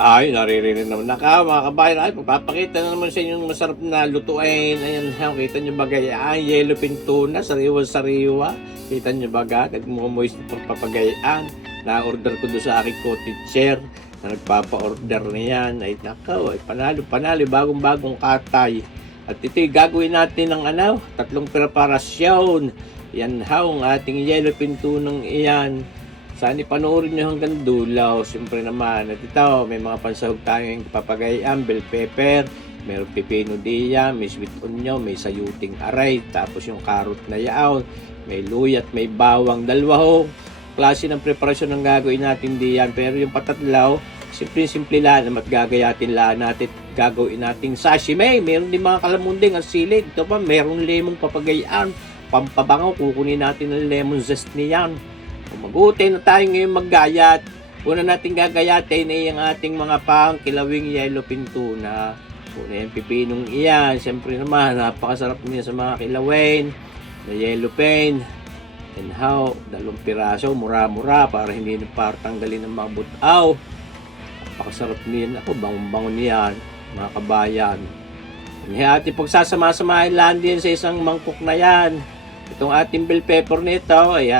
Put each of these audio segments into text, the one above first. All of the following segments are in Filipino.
Ay, naririnig naman na ka mga kabayan. Ay, pagpapakita na naman sa inyo yung masarap na lutuin. Ayan, kita nyo ba gayaan? Yellowfin tuna, sariwa-sariwa. Kita nyo ba ga? Nagmumoist ng pagpapagayaan. Na-order ko doon sa aking cottager na nagpapa-order na yan. Ay, nakaw, ay panalo, bagong-bagong katay. At ito'y gagawin natin ng tatlong preparasyon. Yan ang ating yellowfin tunang iyan. Sana ipanoorin nyo hanggang dulo. Siyempre naman, at ito, may mga pansahog tayong papagayaan, bell pepper, mayroong pipino diya, may sweet onion, may sayuting aray, tapos yung carrot na yaon, may luya at may bawang. Dalawang klase ng preparasyon ng gagawin natin diyan. Pero yung patatlaw, simple lang at gagayatin lang natin, gagawin natin sashimi. Meron din mga kalamunding ang sili. Ito pa, meron lemong papagayaan, pampabangaw, kukunin natin ng lemon zest niyan. Mabuti na tayo ngayon maggayat. Una natin gagayatin ay ang ating mga kilawing yellowfin tuna. Una yung pipinong iyan. Siyempre naman, napakasarap niya sa mga kilawin na yellowfin. And how, 2 piraso, mura-mura para hindi na tanggalin ng mga butaw. Napakasarap niyan. Ako, bangon-bangon niyan, mga kabayan. Hindi ating pagsasama-samahin lang din sa isang mangkok na yan. Itong ating bell pepper nito ay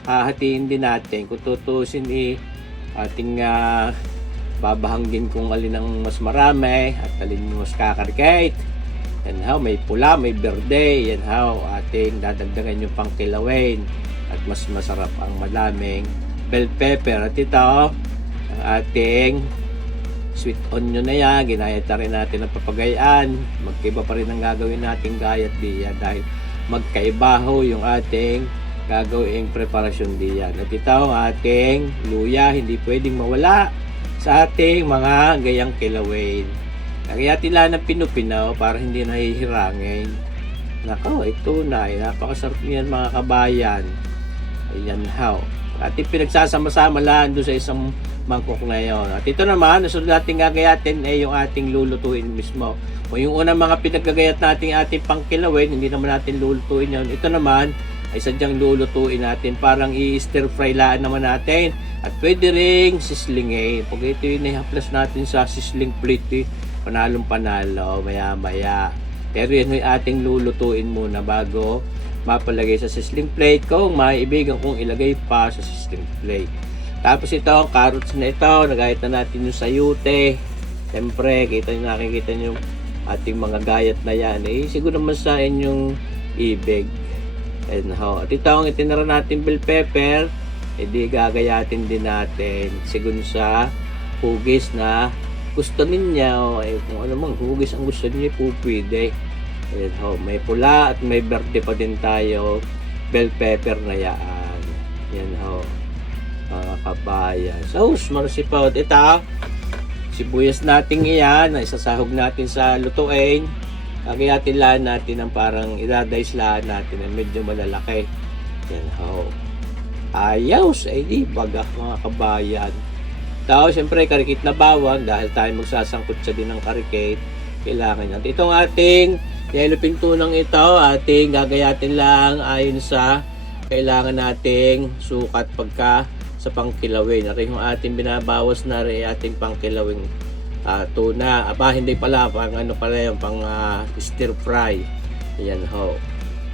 hahatiin din natin. Kung tutusin ating babahanggin kung alin ang mas marami at alin mas kakarikate. Yan how, may pula, may berde. Yan how, ating dadagdagan yung pangkilawin at mas masarap ang madaming bell pepper. At ito, ang ating sweet onion na yan. Ginayat rin natin ang papagayaan. Magkaiba pa rin ang gagawin natin gayat diya dahil magkaibaho yung ating gagawing preparasyon diyan. At ito ang ating luya, hindi pwedeng mawala sa ating mga gayang kilawin. Kagayatin lang ng pinupinaw para hindi nahihirangin. Nako, ito na, napakasarap niyan mga kabayan. Ayan how. Ating pinagsasama-sama lang doon sa isang mangkok na yon. At ito naman, nasunod natin gagayatin ay yung ating lulutuin mismo. Kung yung unang mga pinagagayat natin ating pangkilawin, hindi naman natin lulutuin yon. Ito naman, ay sadyang lulutuin natin. Parang i-stir fry laan naman natin. At pwede ring sislingin. Pag ito yung i-haplas natin sa sisling plate, panalong panalo, maya-maya. Pero yan yung ating lulutuin muna bago mapalagay sa sisling plate. Kung maibigan kong ilagay pa sa sisling plate. Tapos ito, carrots na ito. Nagayat na natin yung sayute. Siyempre, nakikita nyo ating mga gayat na yan. Siguro naman sa inyong ibig. And how. At ito ang itinara natin bell pepper, edi gagayatin din natin sigun sa hugis na gusto ninyo. Kung ano mang hugis ang gusto niyo po pwede. And how. May pula at may berde pa din tayo bell pepper na yaan. Yan ho, mga kabayan. So, marsipod. Ito, sibuyas natin iyan na isasahog natin sa lutuin. Kagayatin lang natin ang parang idadice lang natin ang medyo malalaki. Yan ho. Ayos, ay di bagak mga kabayan. Tao, siyempre karikit na bawang dahil tayo magsasangkot sa din ng karikit. Kailangan yan. Itong ating yellowfin tunang ito, ating gagayatin lang ayon sa kailangan nating sukat pagka sa pangkilawin. At yung ating binabawas na rin ating pangkilawin tuna. Hindi pala, pang pala yung pang stir fry. Ayan ho.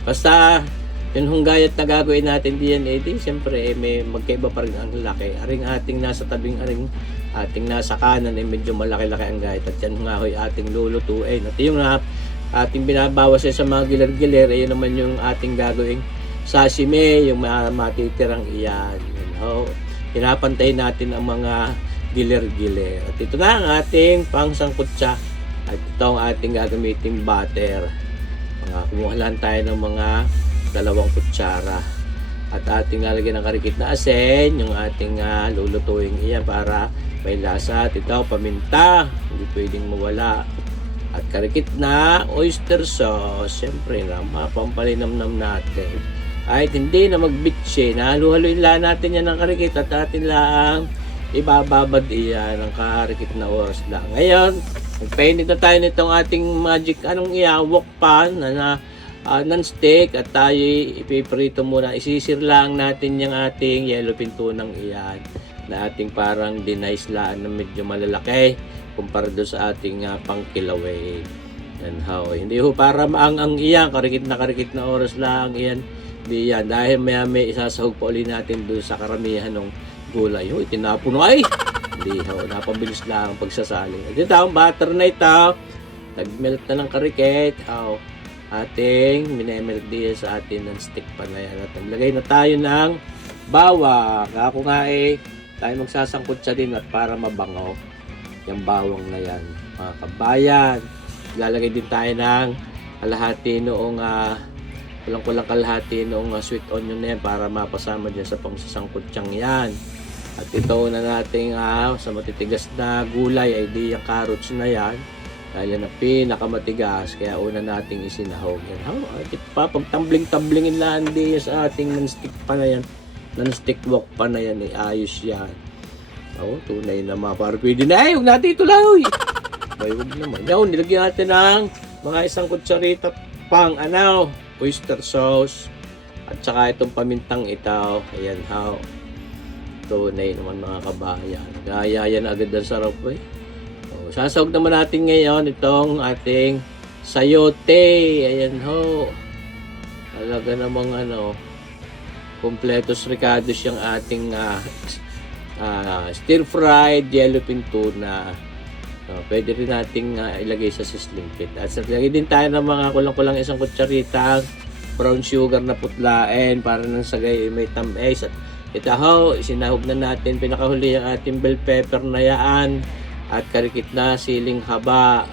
Basta, yun hong gayat na gagawin natin diyan, siyempre, may magkaiba pa rin ang laki. Aring ating nasa tabing, ating nasa kanan, medyo malaki-laki ang gayat. At yan nga ho, ating lulutuin. At yung ating binabawas sa mga giler-giler, yun naman yung ating gagawing sashimi, yung matitirang iyan. Yan ho. Pinapantay natin ang mga giler-giler. At ito na ang ating pangsangkutsa. At ito ang ating gagamitin butter. Kumuha lang tayo ng mga 2 kutsara. At ating lalagyan ng karikit na asin, yung ating lulutuin iyan para may lasa. At ito, paminta, hindi pwedeng mawala. At karikit na oyster sauce, siyempre na mapampalinamnam natin. Ay hindi na magbitse, halu-haluin lang natin yan ng karikit at atin lang ibababad iyan ng karikit na oras lang. Ngayon, magpainit na tayo nitong ating magic wok pan na non-stick at tayo ipiprito muna. Isisir lang natin yung ating yellowfin tunang iyan. na ating parang dinaislaan na medyo malalaki kumpara doon sa ating pangkilawin. Yan ho. Hindi ho para maangang iyan, karikit na oras lang iyan. Hindi yan. Dahil may isasahog pa ulit natin doon sa karamihan ng gulay. Ho, itinapon ay! Hindi ho, napabilis lang ang pagsasali. At ito ang butter na ito. Nag-melt na ng karikit. Ating minemelt din sa atin ng stick pa na yan. At naglagay na tayo ng bawang. Ako nga tayo magsasangkot siya din at para mabango yung bawang na yan. Mga kabayan, lalagay din tayo ng kalahati noong kulang-kulang kalahati noong sweet onion na yan para mapasama dyan sa pangsasangkot siyang yan. At ito na natin sa matitigas na gulay ay di yung carrots na yan. Dahil yan ang pinakamatigas, kaya una nating isinahog yan. Pag tumbling-tumblingin lang di sa ating non-stick pa na yan. Non-stick wok pa na yan, ayos yan. Tunay na parang pwede na. Huwag natin ito lang. Huwag naman. Yan, nilagyan natin ng mga isang kutsarita pang oyster sauce. At saka itong pamintang itaw. Ayan, tunay naman mga kabayan. Kaya yan agad ang sarap sasawag naman natin ngayon itong ating sayote. Ayan ho. Talaga namang completos ricados yung ating stir-fried yellowfin tuna. Pwede rin nating ilagay sa sizzling pit. At lagay din tayo ng mga kulang-kulang isang kutsaritang brown sugar na putlain para nang sagay may tamis. At ito ho, isinahog na natin pinakahuli ang ating bell pepper na yaan at karikit na siling haba.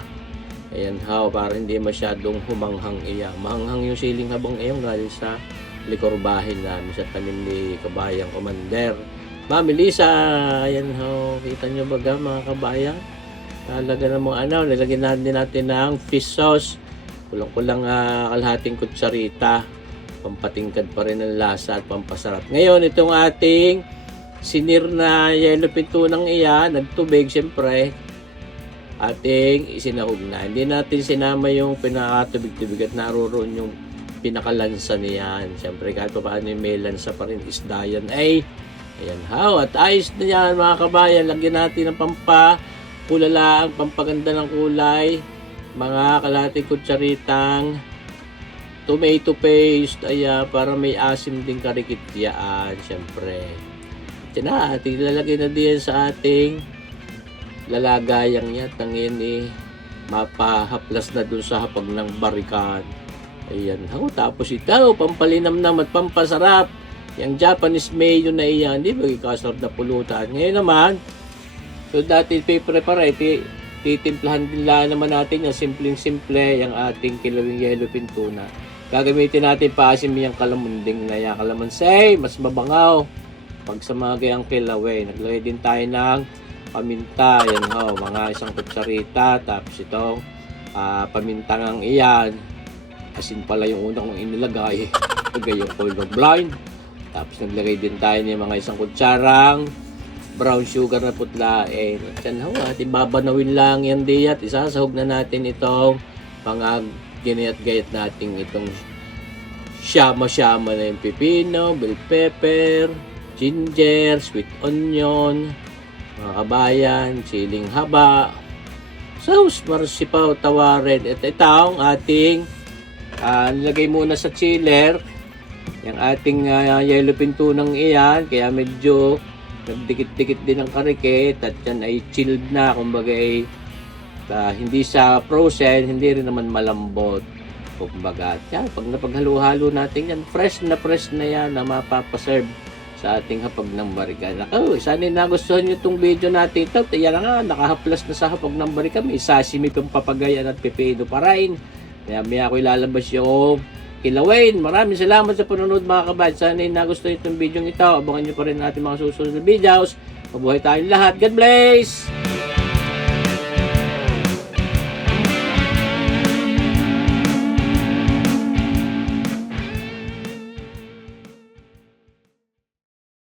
Ayan ho, para hindi masyadong humanghang iyan. Mahanghang yung siling habang iyan galing sa likorbahin namin sa tanim ni Kabayang Commander Mami Lisa. Ayan ho, kita nyo ba mga kabayan? Talaga namang nilagyan natin ng fish sauce. Kulang-kulang kalahating kutsarita. Pampatingkad pa rin ang lasa at pampasarap. Ngayon, itong ating sinir na yellowfin tunang iyan, nagtubig siyempre, ating isinahog na. Hindi natin sinama yung pinakatubig-tubig at naroon yung pinakalansa niyan. Siyempre kahit pa paano yung may lansa pa rin, isda yan. Ayan at ayos na yan mga kabayan. Lagyan natin ng pampulala, pampaganda ng kulay, mga kalahating kutsaritang tomato paste, para may asim din karikit yan, siyempre. Ating lalagay na din sa ating lalagayang yan. Tangin mapahaplas na dun sa hapag ng barikan. Ayan tapos ito, pampalinamnam at pampasarap. Yung Japanese mayo na iyan, di ba ikasarap na pulutan. Ngayon naman, so dati prepare, titimplahan din lang naman natin yung simpleng-simple, yung ating kilawing yellowfin tuna. Gagamitin natin paasim yung kalamunding na yan. Kalamansi, mas mabangaw. Pag sa mga gayang kilawin, naglagay din tayo ng paminta. Yan mga isang kutsarita. Tapos itong pamintang iyan. Asin pala yung unang inilagay. Lagay yung color blind. Tapos naglagay din tayo ng mga isang kutsarang brown sugar na putlain. At yan ating babanawin lang yan diyan. Isasahog na natin itong mga ginayat-gayat natin itong shama-shama na yung pipino, bell pepper, ginger, sweet onion, mga kabayan, siling haba, sauce, marsipaw, tawarin. At ito ang ating nilagay muna sa chiller yung ating yellowfin tunang iyan, kaya medyo nagdikit-dikit din ang karikit at yan ay chilled na, kumbaga hindi sa frozen, hindi rin naman malambot. Kumbaga, yan, pag napaghalo-halo natin yan, fresh na yan na mapapaserve sa ating hapag ng barikan. Sana nagustuhan nyo itong video natin ito. Yan nga, nakahaplas na sa hapag ng barikan. May sashimi pang papagayan at pipino pa rin. Maya ako ilalabas yung kilawin. Maraming salamat sa panonood mga kabayan. Sana nagustuhan itong video ito. Abangan nyo pa rin natin mga susunod na videos. Mabuhay tayong lahat. God bless!